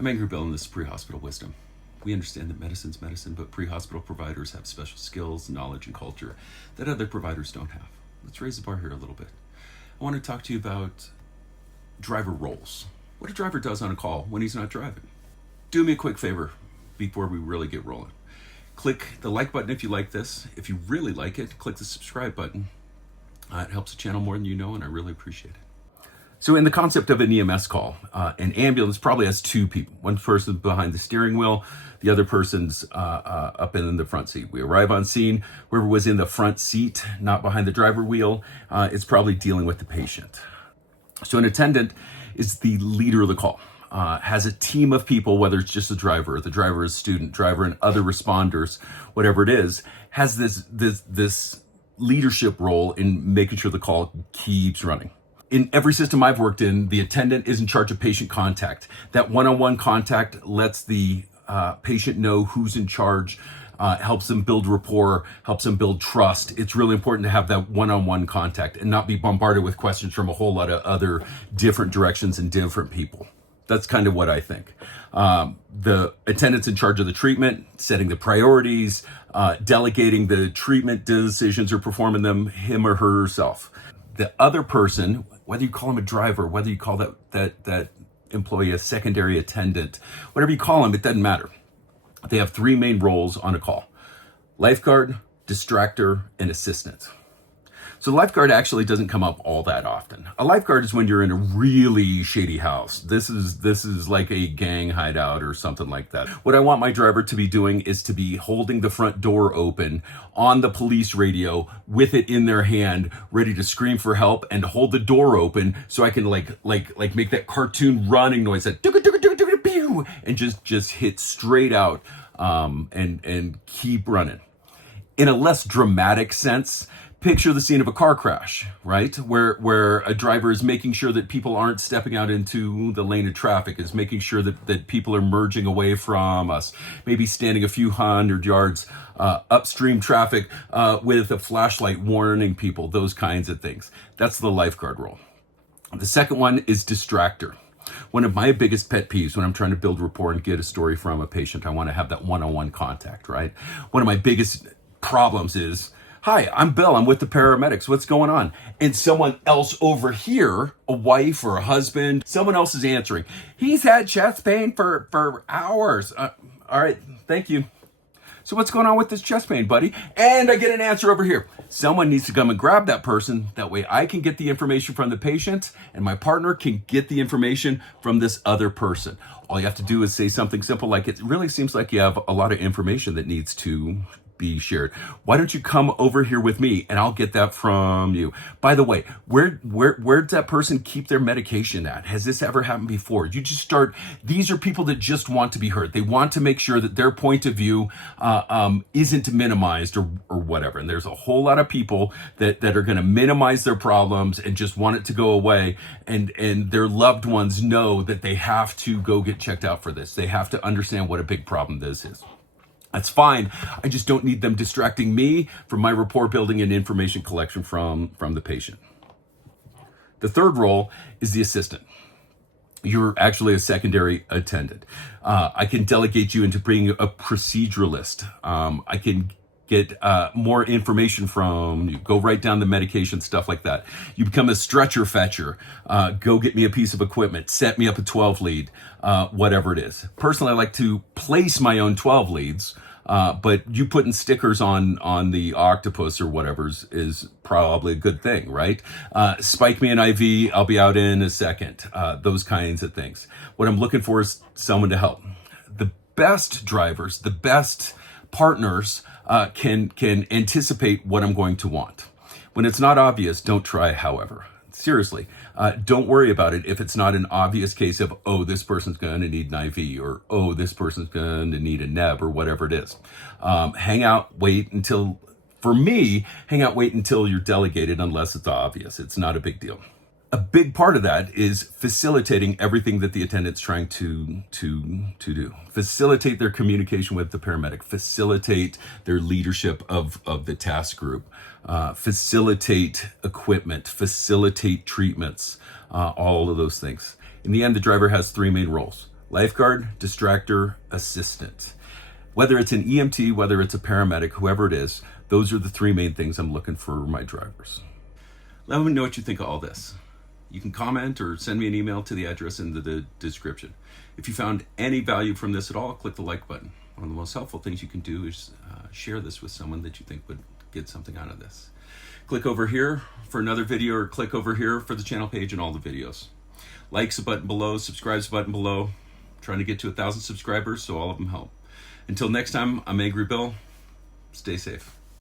I'm Angry Bill, and this is Pre-Hospital Wisdom. We understand that medicine's medicine, but pre-hospital providers have special skills, knowledge, and culture that other providers don't have. Let's raise the bar here a little bit. I want to talk to you about driver roles. What a driver does on a call when he's not driving. Do me a quick favor before we really get rolling. Click the like button if you like this. If you really like it, click the subscribe button. It helps the channel more than you know, and I really appreciate it. So in the concept of an EMS call, an ambulance probably has two people. One person behind the steering wheel, the other person's up in the front seat. We arrive on scene. Whoever was in the front seat, not behind the driver wheel, is probably dealing with the patient. So an attendant is the leader of the call, has a team of people, whether it's just the driver is student, driver, and other responders, whatever it is, has this leadership role in making sure the call keeps running. In every system I've worked in, the attendant is in charge of patient contact. That one-on-one contact lets the patient know who's in charge, helps them build rapport, helps them build trust. It's really important to have that one-on-one contact and not be bombarded with questions from a whole lot of other different directions and different people. That's kind of what I think. The attendant's in charge of the treatment, setting the priorities, delegating the treatment decisions or performing them him or herself. The other person, whether you call him a driver, whether you call that employee a secondary attendant, whatever you call him, it doesn't matter. They have three main roles on a call: lifeguard, distractor, and assistant. So lifeguard actually doesn't come up all that often. A lifeguard is when you're in a really shady house. This is like a gang hideout or something like that. What I want my driver to be doing is to be holding the front door open on the police radio with it in their hand, ready to scream for help and hold the door open so I can like make that cartoon running noise, that and just hit straight out and keep running. In a less dramatic sense, picture the scene of a car crash, right? Where a driver is making sure that people aren't stepping out into the lane of traffic, is making sure that people are merging away from us, maybe standing a few hundred yards upstream traffic with a flashlight warning people, those kinds of things. That's the lifeguard role. The second one is distractor. One of my biggest pet peeves when I'm trying to build rapport and get a story from a patient, I want to have that one-on-one contact, right? One of my biggest problems is, "Hi, I'm Bill. I'm with the paramedics. What's going on?" And someone else over here, a wife or a husband, someone else is answering, "He's had chest pain for hours." All right, thank you. "So what's going on with this chest pain, buddy?" And I get an answer over here. Someone needs to come and grab that person. That way I can get the information from the patient and my partner can get the information from this other person. All you have to do is say something simple like, "It really seems like you have a lot of information that needs to be shared. Why don't you come over here with me and I'll get that from you. By the way, where does that person keep their medication at? Has this ever happened before?" You just start. These are people that just want to be heard. They want to make sure that their point of view isn't minimized or whatever. And there's a whole lot of people that are going to minimize their problems and just want it to go away. And their loved ones know that they have to go get checked out for this. They have to understand what a big problem this is. That's fine. I just don't need them distracting me from my rapport building and information collection from the patient. The third role is the assistant. You're actually a secondary attendant. I can delegate you into being a proceduralist. I can get more information from you, go write down the medication, stuff like that. You become a stretcher fetcher. Go get me a piece of equipment, set me up a 12 lead, whatever it is. Personally, I like to place my own 12 leads, but you putting stickers on the octopus or whatever is probably a good thing, right? Spike me an IV, I'll be out in a second. Those kinds of things. What I'm looking for is someone to help. The best drivers, the best partners can anticipate what I'm going to want. When it's not obvious, don't try, however. Seriously, don't worry about it if it's not an obvious case of, "Oh, this person's going to need an IV," or, "Oh, this person's going to need a neb," or whatever it is. Hang out, wait until you're delegated unless it's obvious. It's not a big deal. A big part of that is facilitating everything that the attendant's trying to do. Facilitate their communication with the paramedic, facilitate their leadership of the task group, facilitate equipment, facilitate treatments, all of those things. In the end, the driver has three main roles: Lifeguard, distractor, assistant. Whether it's an EMT, whether it's a paramedic, whoever it is, those are the three main things I'm looking for my drivers. Let me know what you think of all this. You can comment or send me an email to the address in the description. If you found any value from this at all, click the like button. One of the most helpful things you can do is share this with someone that you think would get something out of this. Click over here for another video, or click over here for the channel page and all the videos. Like's a button below, subscribe's a button below. I'm trying to get to 1,000 subscribers, so all of them help. Until next time, I'm Angry Bill. Stay safe.